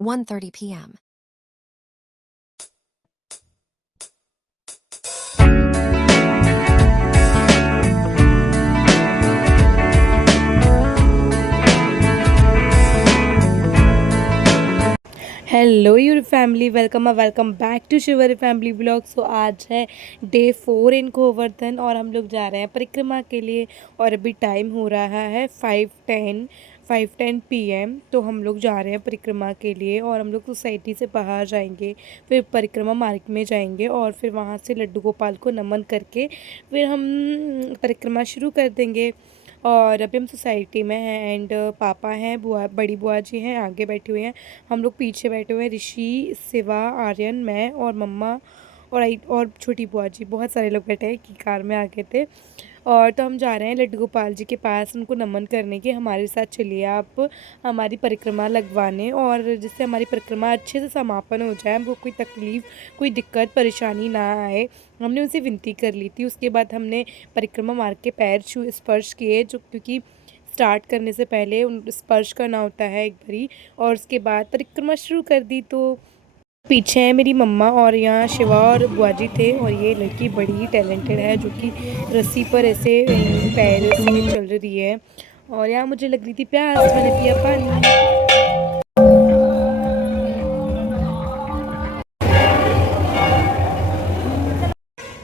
1:30 p.m. Hello your family, welcome back to Shivri family blog. So आज है day 4 इन गोवर्धन और हम लोग जा रहे हैं परिक्रमा के लिए। और अभी टाइम हो रहा है 5:10 PM। तो हम लोग जा रहे हैं परिक्रमा के लिए और हम लोग सोसाइटी से बाहर जाएंगे, फिर परिक्रमा मार्ग में जाएंगे और फिर वहाँ से लड्डू गोपाल को नमन करके फिर हम परिक्रमा शुरू कर देंगे। और अभी हम सोसाइटी में हैं एंड पापा हैं, बुआ बड़ी बुआ जी हैं आगे बैठे हुए हैं, हम लोग पीछे बैठे हुए हैं। ऋषि, शिवा, आर्यन, मैं और मम्मा और छोटी बुआ जी, बहुत सारे लोग बैठे हैं कि कार में आगे थे। और तो हम जा रहे हैं लड्डू गोपाल जी के पास उनको नमन करने के। हमारे साथ चलिए आप हमारी परिक्रमा लगवाने, और जिससे हमारी परिक्रमा अच्छे से समापन हो जाए, हमको कोई तकलीफ़ कोई दिक्कत परेशानी ना आए। हमने उनसे विनती कर ली थी। उसके बाद हमने परिक्रमा मार्ग के पैर छू स्पर्श किए, जो क्योंकि स्टार्ट करने से पहले उन स्पर्श करना होता है एक बारी। और उसके बाद परिक्रमा शुरू कर दी। तो पीछे है मेरी मम्मा और यहाँ शिवा और बुआ जी थे। और ये लड़की बड़ी ही टैलेंटेड है, जो कि रस्सी पर ऐसे पैर से चल रही है। और यहाँ मुझे लग रही थी प्यास, मैंने पिया पानी।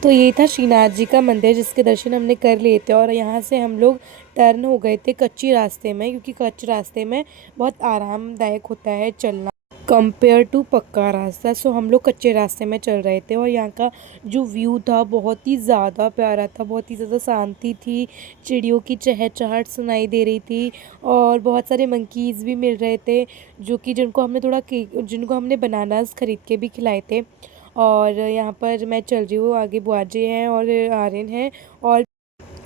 तो ये था श्रीनाथ जी का मंदिर, जिसके दर्शन हमने कर लिए थे। और यहाँ से हम लोग टर्न हो गए थे कच्ची रास्ते में, क्योंकि कच्चे रास्ते में बहुत आरामदायक होता है चलना कंपेयर टू पक्का रास्ता। सो हम लोग कच्चे रास्ते में चल रहे थे और यहाँ का जो व्यू था बहुत ही ज़्यादा प्यारा था, बहुत ही ज़्यादा शांति थी। चिड़ियों की चहचहाट सुनाई दे रही थी और बहुत सारे मंकीज़ भी मिल रहे थे, जो कि जिनको हमने बनानास खरीद के भी खिलाए थे। और यहाँ पर मैं चल रही हूँ, आगे बुआजे हैं और आर्यन हैं। और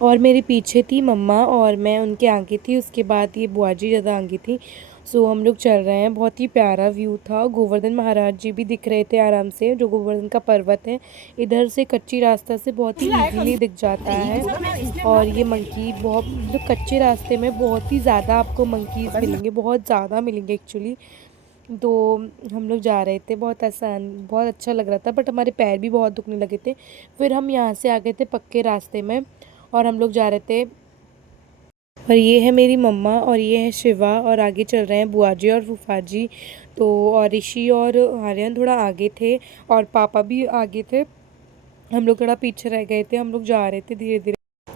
और मेरे पीछे थी मम्मा और मैं उनके आगे थी। उसके बाद ये बुआ जी ज़्यादा आगे थी। सो हम लोग चल रहे हैं, बहुत ही प्यारा व्यू था। गोवर्धन महाराज जी भी दिख रहे थे आराम से, जो गोवर्धन का पर्वत है इधर से कच्ची रास्ता से बहुत ही इजीली दिख जाता है। और ये मंकी बहुत, मतलब कच्चे रास्ते में बहुत ही ज़्यादा आपको मंकीज़ मिलेंगे, बहुत ज़्यादा मिलेंगे एक्चुअली। तो हम लोग जा रहे थे, बहुत आसान, बहुत अच्छा लग रहा था, बट हमारे पैर भी बहुत दुखने लगे थे। फिर हम यहाँ से आ गए थे पक्के रास्ते में और हम लोग जा रहे थे। और ये है मेरी मम्मा और ये है शिवा, और आगे चल रहे हैं बुआ जी और फूफा जी। तो और ऋषि और आर्यन थोड़ा आगे थे और पापा भी आगे थे। हम लोग थोड़ा पीछे रह गए थे, हम लोग जा रहे थे धीरे धीरे।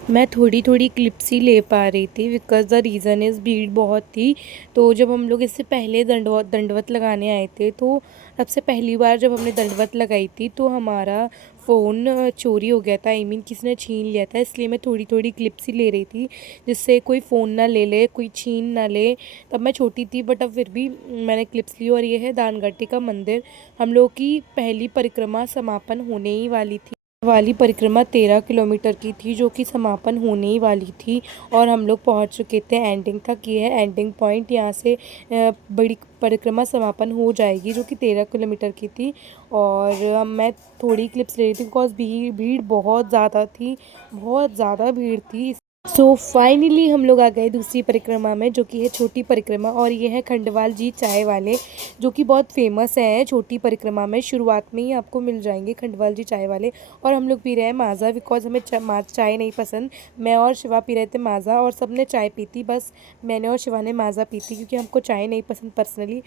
मैं थोड़ी थोड़ी क्लिप्स ही ले पा रही थी, बिकॉज़ द रीज़न इज़ भीड़ बहुत थी। तो जब हम लोग इससे पहले दंडवत लगाने आए थे, तो सबसे पहली बार जब हमने दंडवत लगाई थी तो हमारा फ़ोन चोरी हो गया था, आई मीन किसी ने छीन लिया था। इसलिए मैं थोड़ी थोड़ी क्लिप्स ही ले रही थी, जिससे कोई फ़ोन ना ले ले, कोई छीन ना ले। तब मैं छोटी थी, बट अब फिर भी मैंने क्लिप्स ली। और ये है दानगट्टी का मंदिर। हम लोग की पहली परिक्रमा समापन होने ही वाली थी। वाली परिक्रमा 13 किलोमीटर की थी, जो कि समापन होने ही वाली थी। और हम लोग पहुंच चुके थे एंडिंग तक। ये है एंडिंग पॉइंट, यहाँ से बड़ी परिक्रमा समापन हो जाएगी, जो कि 13 किलोमीटर की थी। और मैं थोड़ी क्लिप्स ले रही थी, बिकॉज भीड़ भीड़ बहुत ज़्यादा थी, बहुत ज़्यादा भीड़ थी। सो फाइनली हम लोग आ गए दूसरी परिक्रमा में, जो कि है छोटी परिक्रमा। और ये है खंडवाल जी चाय वाले, जो कि बहुत फेमस है छोटी परिक्रमा में। शुरुआत में ही आपको मिल जाएंगे खंडवाल जी चाय वाले। और हम लोग पी रहे हैं माज़ा, बिकॉज हमें चाय नहीं पसंद। मैं और शिवा पी रहे थे माज़ा और सब ने चाय पी थी, बस मैंने और शिवा ने माज़ा पी थी, क्योंकि हमको चाय नहीं पसंद पर्सनली।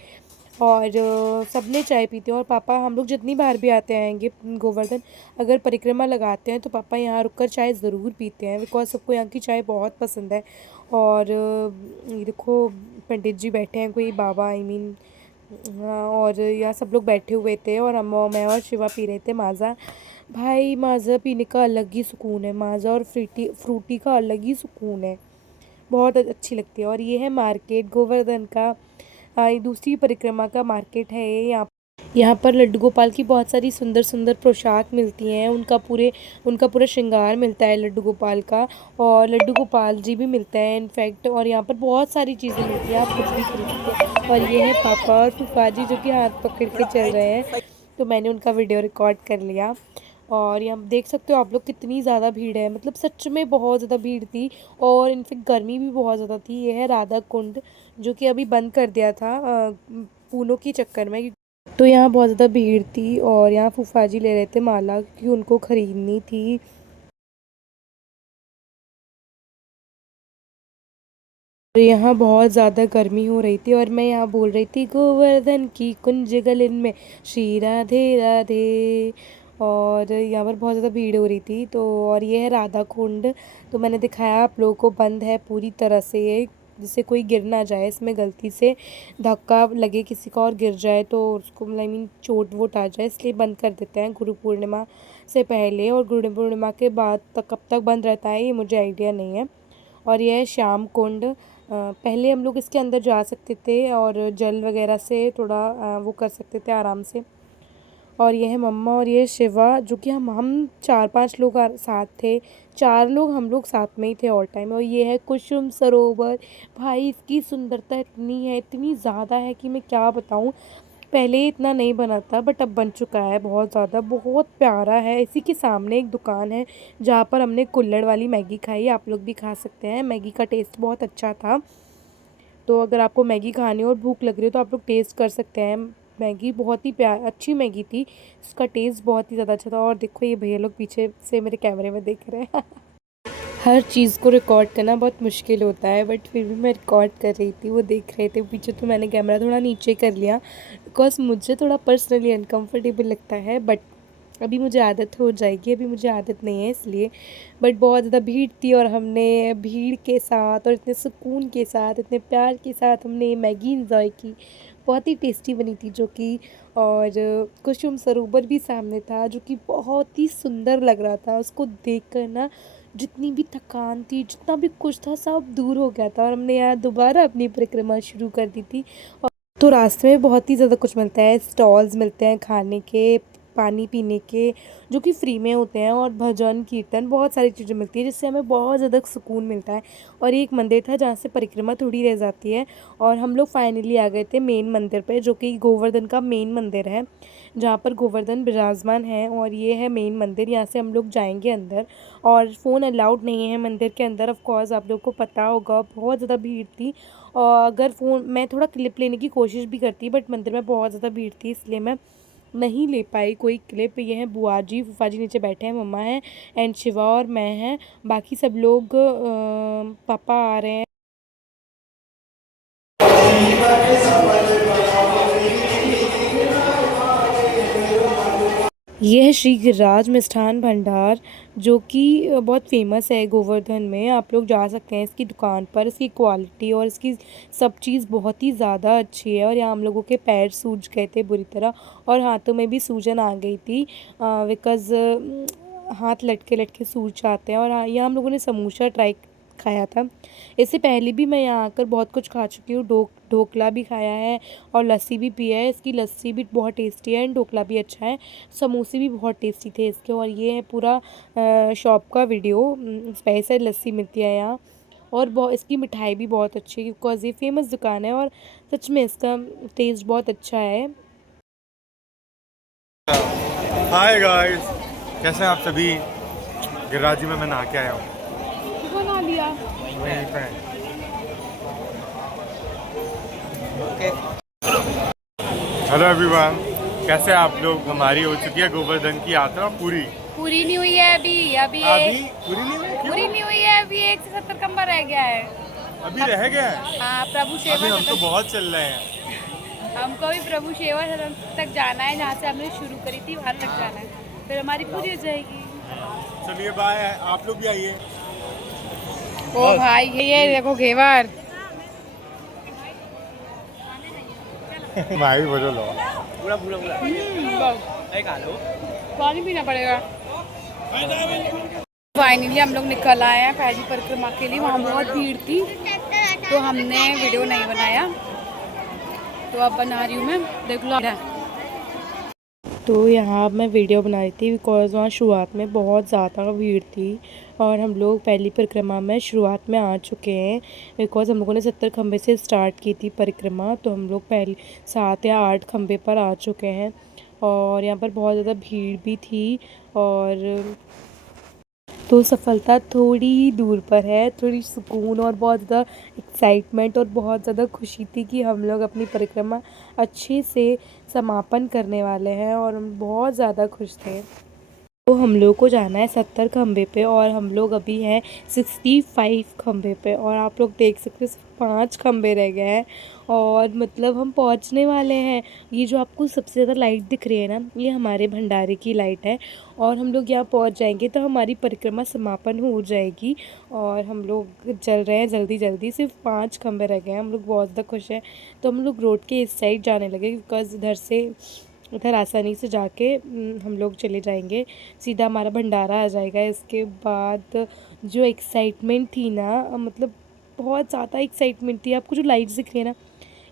और सबने चाय पी थी। और पापा, हम लोग जितनी बार भी आते आएंगे गोवर्धन, अगर परिक्रमा लगाते हैं तो पापा यहाँ रुककर चाय ज़रूर पीते हैं, बिकॉज सबको यहाँ की चाय बहुत पसंद है। और ये देखो पंडित जी बैठे हैं, कोई बाबा, आई मीन। हाँ, और यहाँ सब लोग बैठे हुए थे और हम, मैं और शिवा पी रहे थे माज़ा। भाई माज़ा पीने का अलग ही सुकून है, माज़ा और फ्रूटी का अलग ही सुकून है, बहुत अच्छी लगती है। और ये है मार्केट गोवर्धन का, ये दूसरी परिक्रमा का मार्केट है ये। यहाँ पर लड्डू गोपाल की बहुत सारी सुंदर सुंदर पोशाक मिलती हैं, उनका पूरा श्रृंगार मिलता है लड्डू गोपाल का। और लड्डू गोपाल जी भी मिलते हैं इनफैक्ट। और यहाँ पर बहुत सारी चीज़ें मिलती हैं, आप कुछ भी खरीद सकते हैं। और ये है पापा और फूफा जी, जो कि हाथ पकड़ के चल रहे हैं। तो मैंने उनका वीडियो रिकॉर्ड कर लिया। और यहाँ देख सकते हो आप लोग कितनी ज़्यादा भीड़ है, मतलब सच में बहुत ज़्यादा भीड़ थी। और इनफेक्ट गर्मी भी बहुत ज़्यादा थी। ये है राधा कुंड, जो कि अभी बंद कर दिया था पूनों के चक्कर में। तो यहाँ बहुत ज़्यादा भीड़ थी और यहाँ फूफा जी ले रहे थे माला क्योंकि उनको ख़रीदनी थी। यहाँ बहुत ज़्यादा गर्मी हो रही थी और मैं यहाँ बोल रही थी गोवर्धन की कुंज गलन में श्री राधे राधे। और यहाँ पर बहुत ज़्यादा भीड़ हो रही थी। तो और ये है राधा कुंड। तो मैंने दिखाया आप लोगों को, बंद है पूरी तरह से ये, जिससे कोई गिर ना जाए, इसमें गलती से धक्का लगे किसी का और गिर जाए तो उसको आई मीन चोट वोट आ जाए, इसलिए बंद कर देते हैं गुरु पूर्णिमा से पहले। और गुरु पूर्णिमा के बाद तक कब तक बंद रहता है ये मुझे आइडिया नहीं है। और यह है श्याम कुंड। पहले हम लोग इसके अंदर जा सकते थे और जल वगैरह से थोड़ा वो कर सकते थे आराम से। और ये है मम्मा और ये है शिवा, जो कि हम 4-5 लोग साथ थे। 4 लोग हम लोग साथ में ही थे ऑल टाइम। और ये है कुसुम सरोवर। भाई इसकी सुंदरता इतनी है, इतनी ज़्यादा है कि मैं क्या बताऊँ। पहले इतना नहीं बना था बट अब बन चुका है बहुत ज़्यादा, बहुत प्यारा है। इसी के सामने एक दुकान है जहाँ पर हमने कुल्हड़ वाली मैगी खाई, आप लोग भी खा सकते हैं। मैगी का टेस्ट बहुत अच्छा था। तो अगर आपको मैगी खानी हो और भूख लग रही हो तो आप लोग टेस्ट कर सकते हैं। मैगी बहुत ही अच्छी मैगी थी, इसका टेस्ट बहुत ही ज़्यादा अच्छा था। और देखो ये भैया लोग पीछे से मेरे कैमरे में देख रहे हैं। हर चीज़ को रिकॉर्ड करना बहुत मुश्किल होता है बट फिर भी मैं रिकॉर्ड कर रही थी, वो देख रहे थे पीछे। तो मैंने कैमरा थोड़ा नीचे कर लिया बिकॉज़ मुझे थोड़ा पर्सनली अनकंफर्टेबल लगता है, बट अभी मुझे आदत हो जाएगी, अभी मुझे आदत नहीं है इसलिए। बट बहुत ज़्यादा भीड़ थी और हमने भीड़ के साथ और इतने सुकून के साथ, इतने प्यार के साथ हमने ये मैगी इंजॉय की। बहुत ही टेस्टी बनी थी जो कि। और कुसुम सरोवर भी सामने था जो कि बहुत ही सुंदर लग रहा था। उसको देख कर ना जितनी भी थकान थी, जितना भी कुछ था, सब दूर हो गया था। और हमने यहाँ दोबारा अपनी परिक्रमा शुरू कर दी थी। तो रास्ते में बहुत ही ज़्यादा कुछ मिलता है, स्टॉल्स मिलते हैं खाने के, पानी पीने के, जो कि फ्री में होते हैं। और भजन कीर्तन बहुत सारी चीज़ें मिलती है जिससे हमें बहुत ज़्यादा सुकून मिलता है। और एक मंदिर था जहाँ से परिक्रमा थोड़ी रह जाती है। और हम लोग फाइनली आ गए थे मेन मंदिर पे, जो कि गोवर्धन का मेन मंदिर है, जहाँ पर गोवर्धन विराजमान है। और ये है मेन मंदिर, यहाँ से हम लोग जाएंगे अंदर। और फ़ोन अलाउड नहीं है मंदिर के अंदर, ऑफ कोर्स आप लोग को पता होगा, बहुत ज़्यादा भीड़ थी। और अगर फ़ोन मैं थोड़ा क्लिप लेने की कोशिश भी करती बट मंदिर में बहुत ज़्यादा भीड़ थी इसलिए मैं नहीं ले पाई कोई क्लिप। ये है बुआ जी, फूफा जी नीचे बैठे हैं, मम्मा है एंड शिवा और मैं हैं। बाकी सब लोग पापा आ रहे हैं। ये है श्री गिरिराज मिष्ठान भंडार, जो कि बहुत फेमस है गोवर्धन में। आप लोग जा सकते हैं इसकी दुकान पर। इसकी क्वालिटी और इसकी सब चीज़ बहुत ही ज़्यादा अच्छी है। और यहाँ हम लोगों के पैर सूज गए थे बुरी तरह और हाथों में भी सूजन आ गई थी बिकॉज़ हाथ लटके लटके सूज जाते हैं। और यहाँ हम लोगों ने समोसा ट्राई खाया था। इससे पहले भी मैं यहाँ आकर बहुत कुछ खा चुकी हूँ। ढोकला भी खाया है और लस्सी भी पिया है। इसकी लस्सी भी बहुत टेस्टी है एंड ढोकला भी अच्छा है। समोसे भी बहुत टेस्टी थे इसके। और ये है पूरा शॉप का वीडियो। स्पेशल लस्सी मिलती है यहाँ और बहुत, इसकी मिठाई भी बहुत अच्छी है बिकॉज़ ये फेमस दुकान है और सच में इसका टेस्ट बहुत अच्छा है। हाय गाइस, कैसे हैं आप सभी। गिरिराज जी में मैं नहा के आया हूँ। बना लिया। वहीं पे हेलो एवरीवन, कैसे हैं आप लोग। हमारी हो चुकी है गोवर्धन की यात्रा पूरी नहीं हुई है अभी पूरी नहीं हुई। क्यों? पूरी नहीं हुई है अभी, 170 कम्बा रह गया है। अभी रह गया है। हाँ, प्रभु अभी सेवा हम तो सदन, बहुत चल रहे हैं। हमको भी प्रभु सेवा सदन तक जाना है, जहाँ से हमने शुरू करी थी वहाँ तक जाना है, फिर हमारी पूरी हो जाएगी। चलिए बाय, आप लोग भी आइए। ओ भाई ये देखो घेवर। भाई बोलो लो। पानी पीना पड़ेगा। फाइनली हम लोग निकल आए हैं पहली परिक्रमा के लिए। वहाँ बहुत भीड़ थी तो हमने वीडियो नहीं बनाया, तो अब बना रही हूँ मैं, देख लो। तो यहाँ मैं वीडियो बना रही थी बिकॉज़ वहाँ शुरुआत में बहुत ज़्यादा भीड़ थी और हम लोग पहली परिक्रमा में शुरुआत में आ चुके हैं बिकॉज़ हम लोगों ने 70 खंबे से स्टार्ट की थी परिक्रमा। तो हम लोग पहले 7 या 8 खंबे पर आ चुके हैं और यहाँ पर बहुत ज़्यादा भीड़ भी थी। और तो सफलता थोड़ी ही दूर पर है, थोड़ी सुकून और बहुत ज़्यादा एक्साइटमेंट और बहुत ज़्यादा खुशी थी कि हम लोग अपनी परिक्रमा अच्छे से समापन करने वाले हैं और हम बहुत ज़्यादा खुश थे। तो हम लोग को जाना है 70 खंबे पे और हम लोग अभी हैं 65 खंबे पे और आप लोग देख सकते हैं 5 खंबे रह गए हैं और मतलब हम पहुंचने वाले हैं। ये जो आपको सबसे ज़्यादा लाइट दिख रही है ना, ये हमारे भंडारे की लाइट है और हम लोग यहाँ पहुंच जाएंगे तो हमारी परिक्रमा समापन हो जाएगी और हम लोग चल रहे हैं जल्दी जल्दी। सिर्फ 5 खंबे रह गए हैं, हम लोग बहुत ज़्यादा खुश हैं। तो हम लोग रोड के इस साइड जाने लगे बिकॉज़ उधर आसानी से जाके हम लोग चले जाएंगे, सीधा हमारा भंडारा आ जाएगा। इसके बाद जो एक्साइटमेंट थी ना, मतलब बहुत ज़्यादा एक्साइटमेंट थी। आपको जो लाइट्स दिख रही है ना,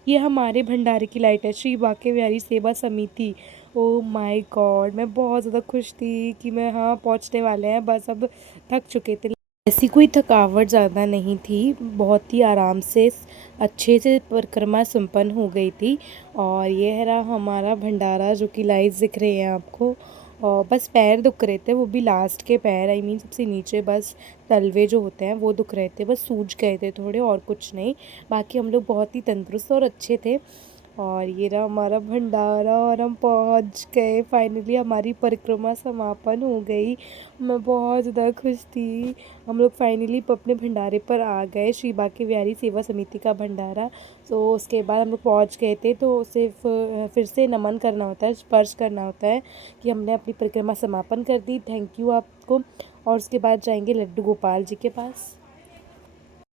ये हमारे भंडारे की लाइट है, श्री बांके बिहारी सेवा समिति। ओ माय गॉड, मैं बहुत ज़्यादा खुश थी कि मैं हाँ पहुंचने वाले हैं, बस अब थक चुके थे। ऐसी कोई थकावट ज़्यादा नहीं थी, बहुत ही आराम से अच्छे से परिक्रमा संपन्न हो गई थी। और ये है रहा हमारा भंडारा जो कि लाइट्स दिख रहे हैं आपको। और बस पैर दुख रहे थे, वो भी लास्ट के पैर, आई मीन सबसे नीचे बस तलवे जो होते हैं वो दुख रहे थे, बस सूज गए थे थोड़े और कुछ नहीं। बाकी हम लोग बहुत ही तंदुरुस्त और अच्छे थे। और ये रहा हमारा भंडारा और हम पहुंच गए फाइनली, हमारी परिक्रमा समापन हो गई। मैं बहुत ज़्यादा खुश थी। हम लोग फाइनली अपने भंडारे पर आ गए, श्री बांके बिहारी सेवा समिति का भंडारा। तो उसके बाद हम लोग पहुँच गए थे, तो सिर्फ फिर से नमन करना होता है, स्पर्श करना होता है कि हमने अपनी परिक्रमा समापन कर दी, थैंक यू आपको। और उसके बाद जाएंगे लड्डू गोपाल जी के पास,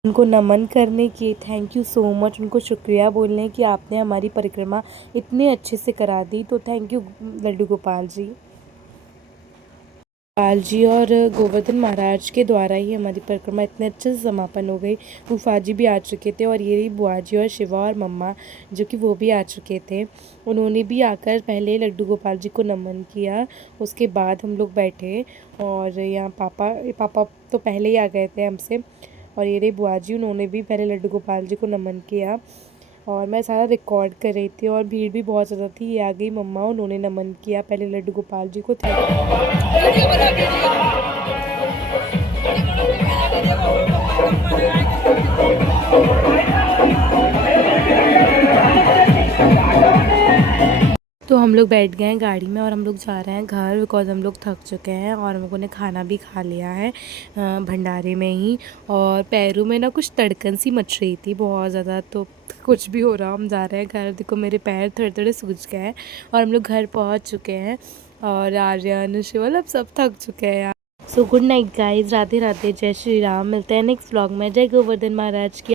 उनको नमन करने की, थैंक यू सो मच, उनको शुक्रिया बोलने कि आपने हमारी परिक्रमा इतने अच्छे से करा दी। तो थैंक यू लड्डू गोपाल जी। गोपाल जी और गोवर्धन महाराज के द्वारा ही हमारी परिक्रमा इतने अच्छे से समापन हो गई। फूफा जी भी आ चुके थे और ये बुआ जी और शिवा और मम्मा जो कि वो भी आ चुके थे, उन्होंने भी आकर पहले लड्डू गोपाल जी को नमन किया। उसके बाद हम लोग बैठे और यहाँ पापा तो पहले ही आ गए थे हमसे, और ये रही बुआ जी, उन्होंने भी पहले लड्डू गोपाल जी को नमन किया। और मैं सारा रिकॉर्ड कर रही थी और भीड़ भी बहुत ज़्यादा थी। ये आ गई मम्मा, उन्होंने नमन किया पहले लड्डू गोपाल जी को। तो हम लोग बैठ गए हैं गाड़ी में और हम लोग जा रहे हैं घर, बिकॉज़ हम लोग थक चुके हैं और हम लोगों ने खाना भी खा लिया है भंडारे में ही। और पैरों में ना कुछ तड़कन सी मच रही थी बहुत ज़्यादा, तो कुछ भी हो रहा, हम जा रहे हैं घर। देखो मेरे पैर थोड़े थोड़े सूज गए हैं और हम लोग घर पहुंच चुके हैं और आर्यन शिवल अब सब थक चुके हैं यार। So good night guys, Radhe Radhe, जय श्री राम। मिलते हैं नेक्स्ट व्लॉग में। जय गोवर्धन महाराज की।